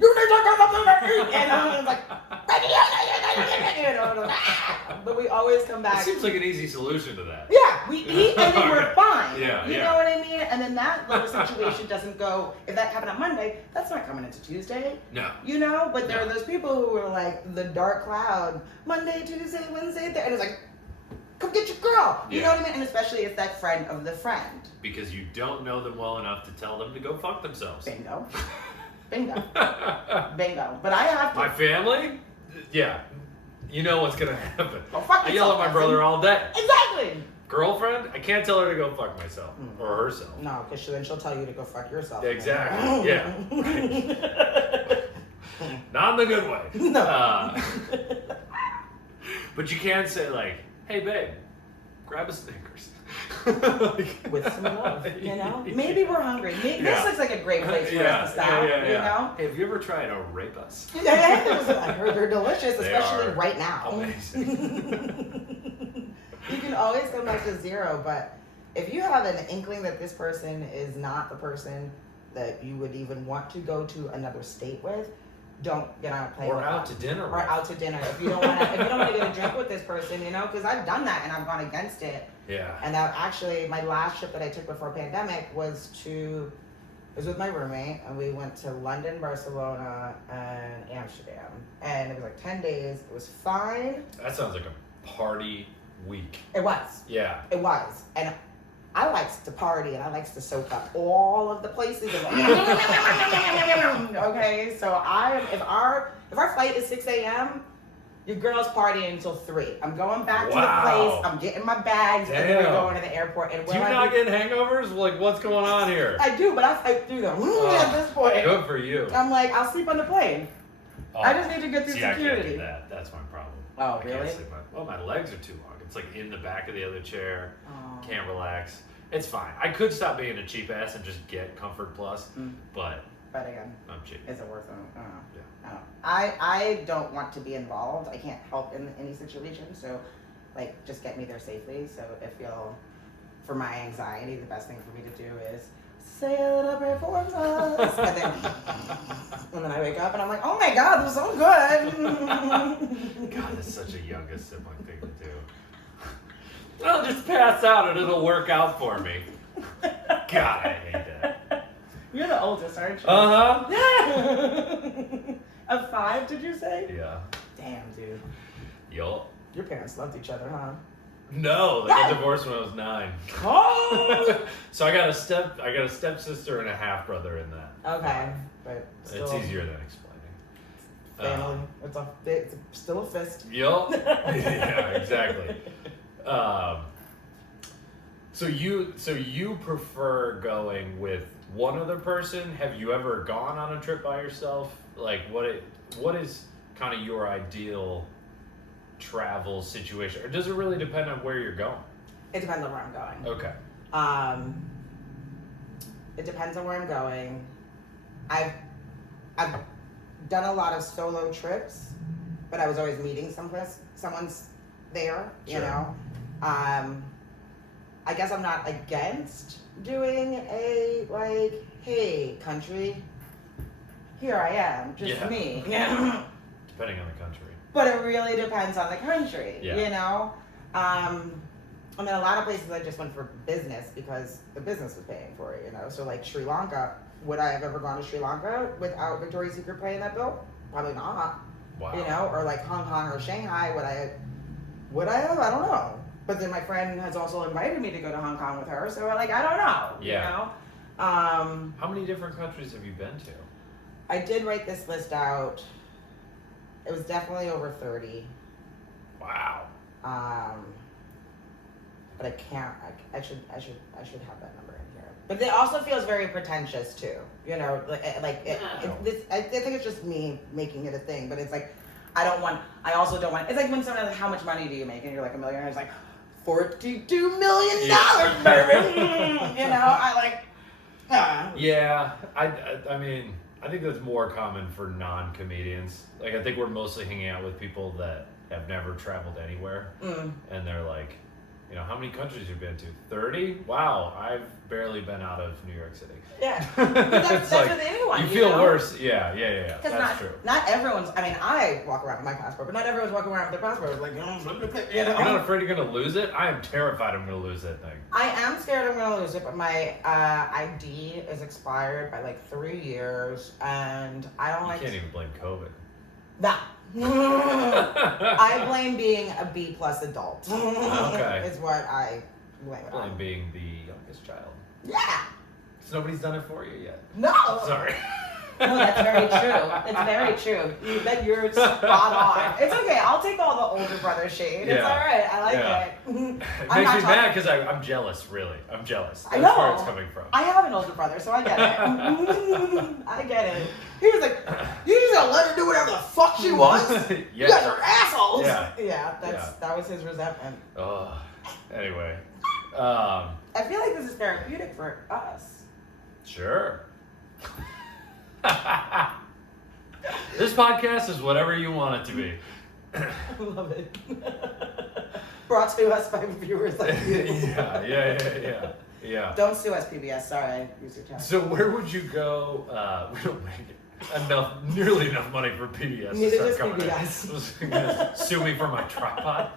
you need to get up and I'm like, always come It back. seems like an easy solution to that. Yeah, we eat and then we're fine. Yeah, you yeah. know what I mean? And then that little situation doesn't go, if that happened on Monday, that's not coming into Tuesday. No. You know? But there are No. those people who are like the dark cloud, Monday, Tuesday, Wednesday, and it's like, come get your girl. You know what I mean? And especially if that friend of the friend. Because you don't know them well enough to tell them to go fuck themselves. Bingo. Bingo. Bingo. But I have to. My family? Yeah. You know what's gonna happen. Go fuck I yell at my yourself, brother all day. Exactly. Girlfriend? I can't tell her to go fuck myself. Or herself. No, because then she'll tell you to go fuck yourself. Exactly. Yeah. Right. Not in the good way. No. But you can say like, hey babe, grab a Snickers. Like, With some love, you know? Maybe we're hungry. Maybe, Yeah. This looks like a great place for us to stop, you know? Hey, have you ever tried a Rapus? I heard they're delicious, They especially are right now. Amazing. You can always come back to zero, but if you have an inkling that this person is not the person that you would even want to go to another state with, don't get on a plane Or with out them. to dinner. Or with. out to dinner. If you don't want to get a drink with this person, you know, because I've done that and I've gone against it. Yeah. And that actually, my last trip that I took before pandemic was with my roommate, and we went to London, Barcelona, and Amsterdam. And it was like 10 days. It was fine. That sounds like a party week. It was. Yeah. It was. And I likes to party, and I likes to soak up all of the places. And okay, so if our flight is 6 a.m., your girl's partying until 3. I'm going back to the place. I'm getting my bags, and then we're going to the airport. And Do you not get hangovers? Like, what's going on here? I do, but I fight through them at this point. Good for you. I'm like, I'll sleep on the plane. Oh, I just need to get through see, I can't security. do that. That's my problem. Oh, I can't really? sleep my legs are too long. It's like in the back of the other chair. Oh. Can't relax. It's fine. I could stop being a cheap ass and just get Comfort Plus, but But again, I'm cheap. is it worth it? I don't know. Yeah. I don't know. I don't want to be involved. I can't help in any situation. So, like, just get me there safely. So if you'll, for my anxiety, the best thing for me to do is say a little prayer for us, and then I wake up and I'm like, oh my God, this is so good. God, that's such a youngest sibling thing to do. I'll just pass out and it'll work out for me. God, I hate that. You're the oldest, aren't you? Uh-huh. Of 5, did you say? Yeah. Damn, dude. Yo. Your parents loved each other, huh? No, they got divorced when I was 9. Oh! So I got a stepsister and a half brother in that. Okay, but still, It's easier than explaining. family. It's still a fist. Yup. Yeah, exactly. So you prefer going with one other person? Have you ever gone on a trip by yourself? Like what is kind of your ideal travel situation, or does it really depend on where you're going? It depends on where I'm going. Okay. It depends on where I'm going. I've done a lot of solo trips, but I was always meeting someone's there, you Sure. know. I guess I'm not against doing a like, hey, country, here I am, just Yeah. me. Depending on the country. But it really depends on the country, Yeah. you know? I mean, a lot of places I just went for business because the business was paying for it, you know? So, like, Sri Lanka, would I have ever gone to Sri Lanka without Victoria's Secret paying that bill? Probably not. Wow. You know? Or, like, Hong Kong or Shanghai, would I have? I don't know. But then my friend has also invited me to go to Hong Kong with her, so, like, I don't know, Yeah. you know? How many different countries have you been to? I did write this list out. It was definitely over 30. Wow. But I can't. I should have that number in here. But it also feels very pretentious too. You know, I think it's just me making it a thing. But it's like, I also don't want. It's like when someone's like, "How much money do you make?" And you're like, $1 million. It's like, $42 million, baby. You know, I like. Yeah, I mean, I think that's more common for non-comedians. Like, I think we're mostly hanging out with people that have never traveled anywhere, and they're like, you know, how many countries you've been to? 30? Wow, I've barely been out of New York City. Yeah, but that's like, with anyone. You feel know? worse. Yeah. That's true. Not everyone's. I mean, I walk around with my passport, but not everyone's walking around with their passport. Like, you know. You're not afraid you're gonna lose it? I am terrified I'm gonna lose that thing. I am scared I'm gonna lose it, but my ID is expired by like 3 years, and I don't like. You can't even blame COVID. Nah. I blame being a B+ adult. Okay. Is what I blame it on. Blame being the youngest child. Yeah. So nobody's done it for you yet. No. Sorry. No, that's very true. It's very true. You're spot on. It's okay. I'll take all the older brother shade. It's Yeah. all right. I like it. It makes me mad because I'm jealous, really. I'm jealous. That's I know. where it's coming from. I have an older brother, so I get it. I get it. He was like, "You just gonna let her do whatever the fuck she wants? You guys are assholes." Yeah. That was his resentment. Oh, anyway. I feel like this is therapeutic for us. Sure. This podcast is whatever you want it to be. I love it. Brought to us by viewers like you. Yeah. Don't sue us, PBS. Sorry, use your time. So where would you go? We don't make nearly enough money for PBS. Neither does to PBS. Sue me for my tripod.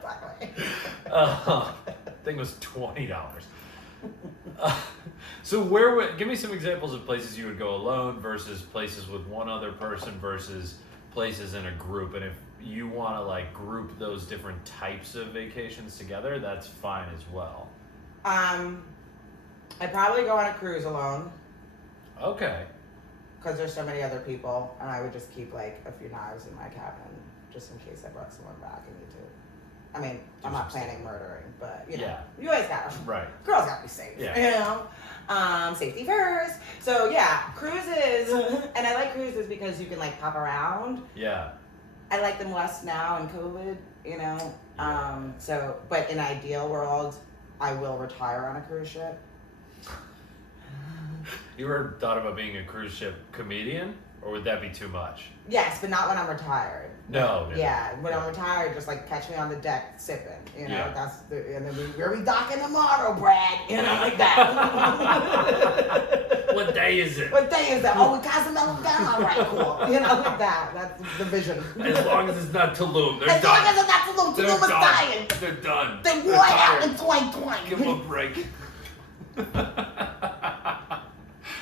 Thing was $20. So give me some examples of places you would go alone versus places with one other person versus places in a group, and if you want to like group those different types of vacations together, that's fine as well. I'd probably go on a cruise alone. Okay. Because there's so many other people, and I would just keep like a few knives in my cabin just in case I brought someone back and need to. I mean, I'm not planning murdering, but you know, you always gotta. Right. Girls gotta be safe. Yeah. You know, safety first. So yeah, cruises, and I like cruises because you can like pop around. Yeah. I like them less now in COVID. You know, so but in an ideal world, I will retire on a cruise ship. You ever thought about being a cruise ship comedian, or would that be too much? Yes, but not when I'm retired. No. Yeah, when I'm retired, just like catch me on the deck sipping. You know, Yeah. that's and then where we docking tomorrow, Brad? You know, like that. What day is it? What day is that? Oh, we Cozumel down. All right, cool. You know, like that. That's the vision. As long as it's not Tulum, they're as done. long as it's not Tulum, Tulum is dying. They're done. They wore out in 2020. Give them a break.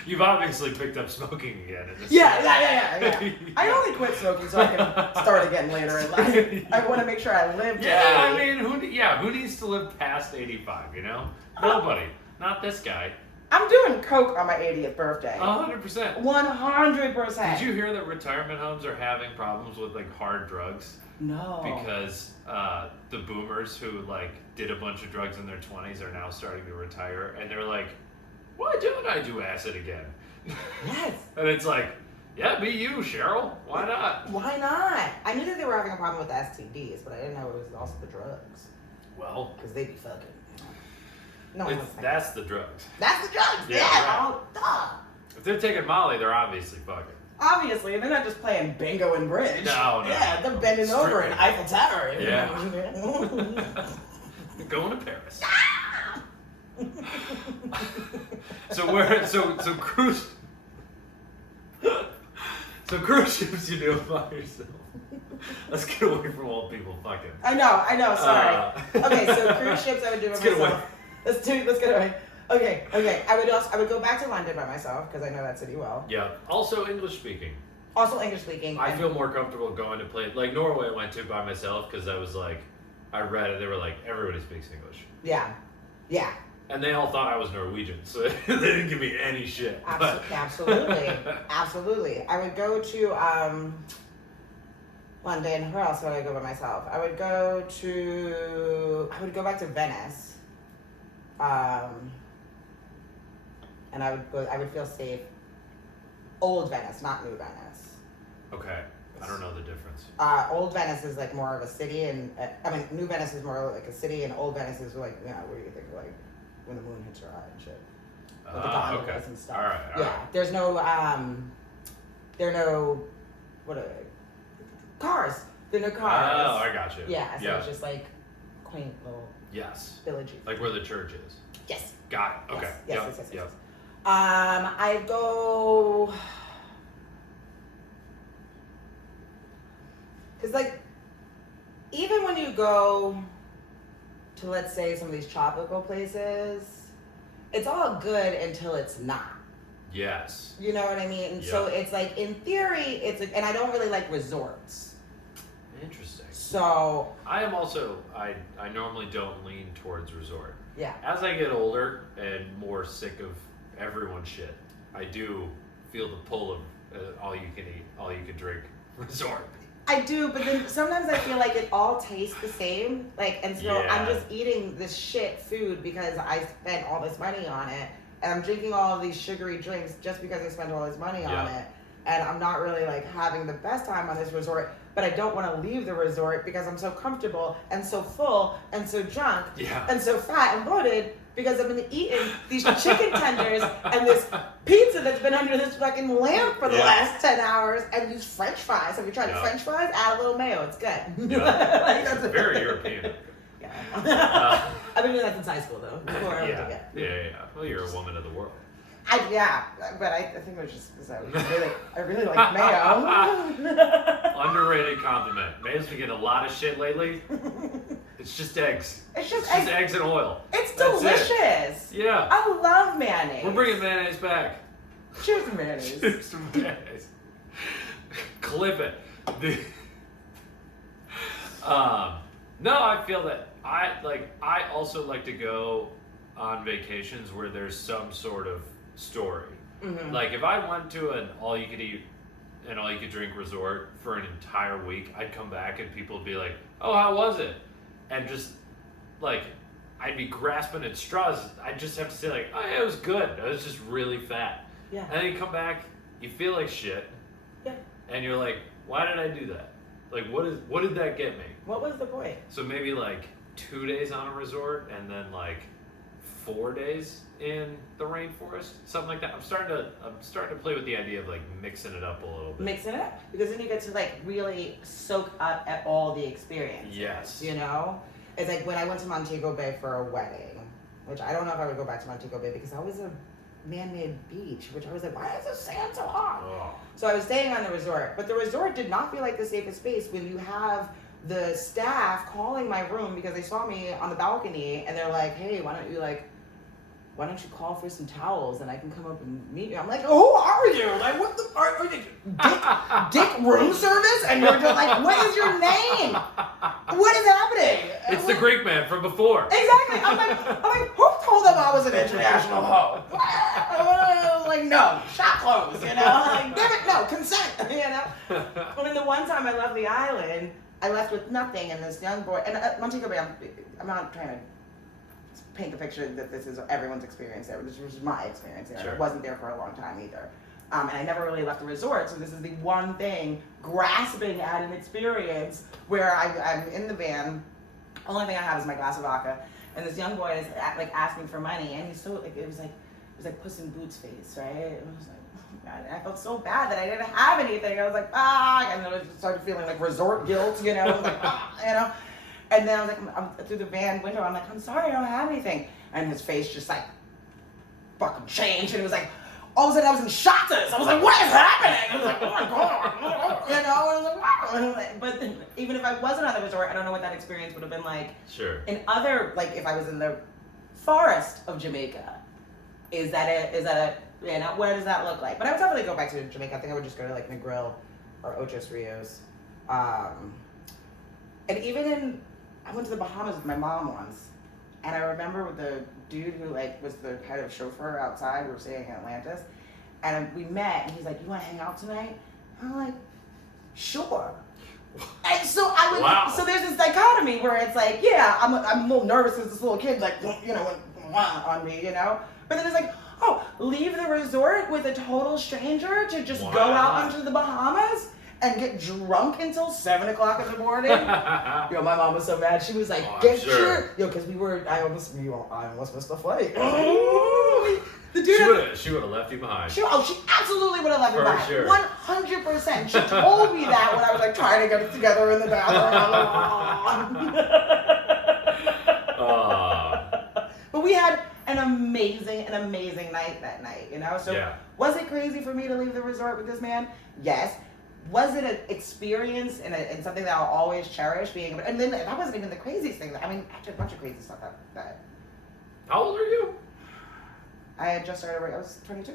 You've obviously picked up smoking again. Yeah. I only quit smoking so I can start again later in life. I want to make sure I live. Yeah, I mean, who needs to live past 85, you know? Nobody. Not this guy. I'm doing coke on my 80th birthday. 100%. 100%. Did you hear that retirement homes are having problems with, like, hard drugs? No. Because the boomers who, like, did a bunch of drugs in their 20s are now starting to retire, and they're like, why don't I do acid again? Yes. And it's like, yeah, be you, Cheryl. Why not? Why not? I knew that they were having a problem with the STDs, but I didn't know it was also the drugs. Well, because they be fucking. No one that's the drugs. That's the drugs. Yeah. Right. Oh, duh. If they're taking Molly, they're obviously fucking. Obviously, they're not just playing bingo and bridge. No. Yeah, they're bending over in Eiffel Tower. Yeah. Going to Paris. So cruise ships you do by yourself. Let's get away from old people fucking. I know, sorry. Okay, so cruise ships I would do by myself. Let's get away. Okay. I would go back to London by myself because I know that city well. Yeah. Also English speaking. I feel more comfortable going to play like Norway I went to by myself because I was like, I read it, they were like, everybody speaks English. Yeah. And they all thought I was Norwegian, so they didn't give me any shit. Absolutely. I would go to London. Where else would I go by myself? I would go back to Venice. And I would feel safe. Old Venice, not New Venice. Okay. I don't know the difference. Old Venice is like more of a city, and New Venice is more like a city, and Old Venice is like, what do you think, like when the moon hits your eye and shit, with the gondolas and stuff. All right. There's no, there are no, what are they? Cars. There are no cars. Oh, I got you. Yeah, so it's just like quaint little Yes. villagey. Like where the church is. Yes. Got it. Okay. Yes. I go. Because, like, even when you go to, let's say, some of these tropical places, it's all good until it's not. Yes. You know what I mean? And so it's like, in theory, it's like, and I don't really like resorts. Interesting. So I am also, I normally don't lean towards resort. yeah. As I get older and more sick of everyone's shit, I do feel the pull of all you can eat, all you can drink resort. I do, but then sometimes I feel like it all tastes the same. Like, and so I'm just eating this shit food because I spent all this money on it. And I'm drinking all of these sugary drinks just because I spent all this money on it. And I'm not really like having the best time on this resort, but I don't want to leave the resort because I'm so comfortable and so full and so drunk and so fat and bloated because I've been eating these chicken tenders and this pizza that's been under this fucking lamp for the last 10 hours and these French fries. Have you tried the French fries? Add a little mayo. It's good. Like, that's very European. I've been doing that since high school though. Before I yeah. Well, you're a woman of the world. But I think it was just because I really like mayo. Underrated compliment. Mayo's been getting a lot of shit lately. It's just eggs. It's just eggs and oil. It's delicious. Yeah. I love mayonnaise. We're bringing mayonnaise back. Cheers to mayonnaise. Cheers to mayonnaise. Clip it. No, I feel that I also like to go on vacations where there's some sort of story. Mm-hmm. Like if I went to an all-you-could-eat and all-you-could-drink resort for an entire week, I'd come back and people would be like, "Oh, how was it?" And just like I'd be grasping at straws. I'd just have to say like, "Oh, yeah, it was good. I was just really fat." Yeah. And then you come back, you feel like shit. Yeah. And you're like, "Why did I do that? Like, what did that get me?" What was the point? So maybe like 2 days on a resort and then like 4 days in the rainforest, something like that. I'm starting to play with the idea of like mixing it up a little bit. Mixing it up because then you get to like really soak up at all the experiences. Yes. You know, it's like when I went to Montego Bay for a wedding, which I don't know if I would go back to Montego Bay because that was a man-made beach, which I was like, why is the sand so hot? Oh. So I was staying on the resort, but the resort did not feel like the safest space when you have the staff calling my room because they saw me on the balcony and they're like, hey, why don't you call for some towels and I can come up and meet you? I'm like, who are you? Like, what the are you? Dick room service? And you're just like, what is your name? What is happening? It's the Greek man from before. Exactly. I'm like, who told them I was an international hoe? Like, no, shop closed, you know? Like, damn it, no, consent, you know? I mean, the one time I left the island, I left with nothing, and this young boy, and Montego Bay, I'm not trying to paint the picture that this is everyone's experience there. This was my experience there. Sure. I wasn't there for a long time either. And I never really left the resort, so this is the one thing, grasping at an experience where I'm in the van, only thing I have is my glass of vodka, and this young boy is like asking for money, and he's so like, it was like Puss in Boots face, right? And I was like, oh God, and I felt so bad that I didn't have anything. I was like, and then I started feeling like resort guilt, you know, I was like, you know. And then I was like, I'm through the van window, I'm like, I'm sorry, I don't have anything. And his face just like fucking changed, and it was like, all of a sudden I was in shockness. I was like, what is happening? I was like, oh my God, you know, I was like, wow. But then, even if I wasn't on the resort, I don't know what that experience would have been like. Sure. In other, like if I was in the forest of Jamaica, is that a, you know, what does that look like? But I would definitely go back to Jamaica. I think I would just go to like Negril or Ochos Rios. And even I went to the Bahamas with my mom once, and I remember with the dude who like was the head of chauffeur outside. We were staying in Atlantis, and we met, and he's like, "You want to hang out tonight?" And I'm like, "Sure." And so I would. So there's this dichotomy where it's like, yeah, I'm a little nervous because this little kid like, you know, went on me, you know. But then it's like, oh, leave the resort with a total stranger to just go out onto the Bahamas and get drunk until 7 o'clock in the morning. Yo, my mom was so mad. She was like, because I almost missed the flight. The dude she would have left you behind. She absolutely would have left me behind. Sure. 100%. She told me that when I was like trying to get it together in the bathroom. But we had an amazing night that night, you know? So Yeah. was it crazy for me to leave the resort with this man? Yes. Was it an experience and something that I'll always cherish being, and then that wasn't even the craziest thing. I mean, I did a bunch of crazy stuff that How old are you? I had just started, I was 22.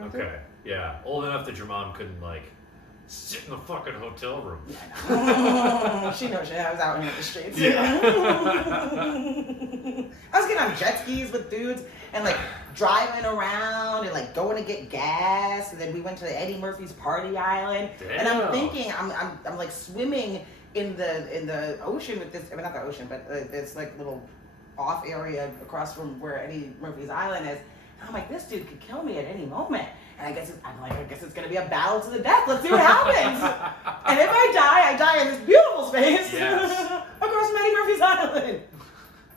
Okay. Yeah. Old enough that your mom couldn't like sit in the fucking hotel room. Yeah, she knows shit. I was out here in the streets. Yeah. I was getting on jet skis with dudes and like driving around and like going to get gas, and then we went to Eddie Murphy's Party Island. Damn. And I'm thinking, I'm like swimming in the ocean with this. I mean, not the ocean, but this like little off area across from where Eddie Murphy's Island is. And I'm like, this dude could kill me at any moment. And I guess it's gonna be a battle to the death. Let's see what happens. And if I die in this beautiful space across from Eddie Murphy's Island.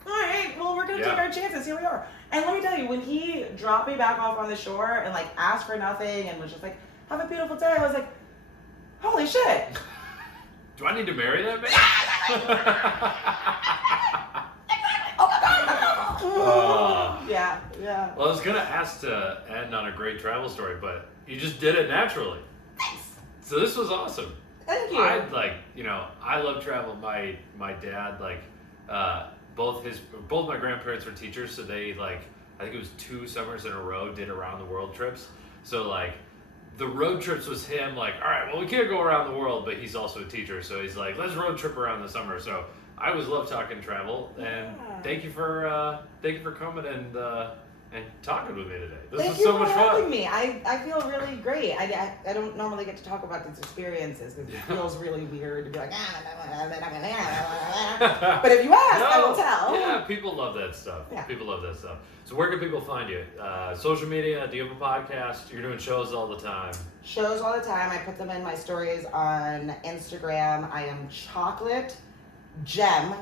All right, well, we're gonna take our chances. Here we are. And let me tell you, when he dropped me back off on the shore and like asked for nothing and was just like, "Have a beautiful day," I was like, "Holy shit!" Do I need to marry that man? Yeah. Well, I was gonna ask to end on a great travel story, but you just did it naturally. Thanks. So this was awesome. Thank you. I love travel. My dad, both my grandparents were teachers, so they I think it was 2 summers in a row did around the world trips. So the road trips was him all right, well, we can't go around the world, but he's also a teacher, so he's like, let's road trip around the summer. So I always love talking travel, and thank you for coming and talking with me today. This was so much fun. Thank you for having me. I feel really great. I don't normally get to talk about these experiences because it feels really weird to be like, but if you ask, I will tell. Yeah, people love that stuff. Yeah. People love that stuff. So where can people find you? Social media? Do you have a podcast? You're doing shows all the time. Shows all the time. I put them in my stories on Instagram. I am Chocolate Gem,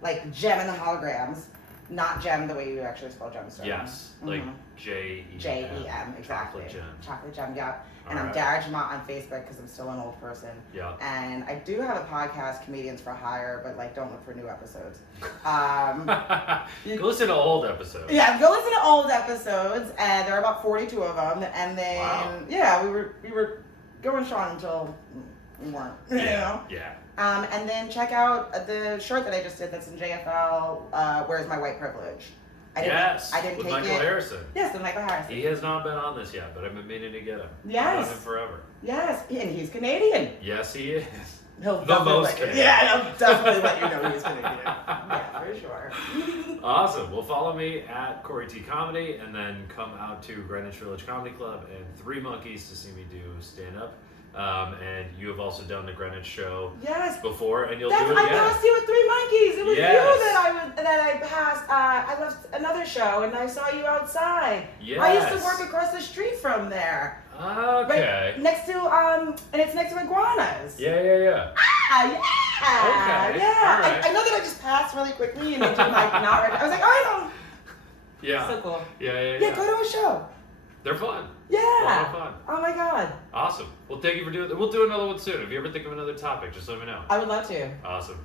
like Gem in the holograms. Not Gem the way you actually spell gemstone. Yes, like J-E-M. J-E-M, exactly. Chocolate Gem. Chocolate Gem, yeah. And All I'm right. Dara Jemmott on Facebook because I'm still an old person. Yeah. And I do have a podcast, Comedians for Hire, but don't look for new episodes. Go listen to old episodes. Yeah, go listen to old episodes, and there are about 42 of them. And then, we were going strong until we weren't. You know? Yeah. And then check out the shirt that I just did that's in JFL, Where's My White Privilege? I didn't with take Michael Harrison. Yes, with Michael Harrison. He has not been on this yet, but I've been meaning to get him. Yes. I've known him forever. Yes, and he's Canadian. Yes, he is. He'll The most Canadian. Yeah, he'll definitely let you know he's Canadian. Yeah, for sure. Awesome. Well, follow me at Corey T Comedy, and then come out to Greenwich Village Comedy Club and 3 Monkeys to see me do stand-up. And you have also done the Greenwich show before, and you'll do it again. I passed you with 3 Monkeys. It was you that I passed. I left another show, and I saw you outside. Yes. I used to work across the street from there. Okay. Right next to and it's next to Iguanas. Yeah. Yeah. Okay. Yeah. All right. I know that I just passed really quickly and it did not I was like, I know. Yeah. So cool. Yeah. Yeah, go to a show. They're fun. Yeah. A lot of fun. Oh my God. Awesome. Well, thank you for doing that. We'll do another one soon. If you ever think of another topic, just let me know. I would love to. Awesome.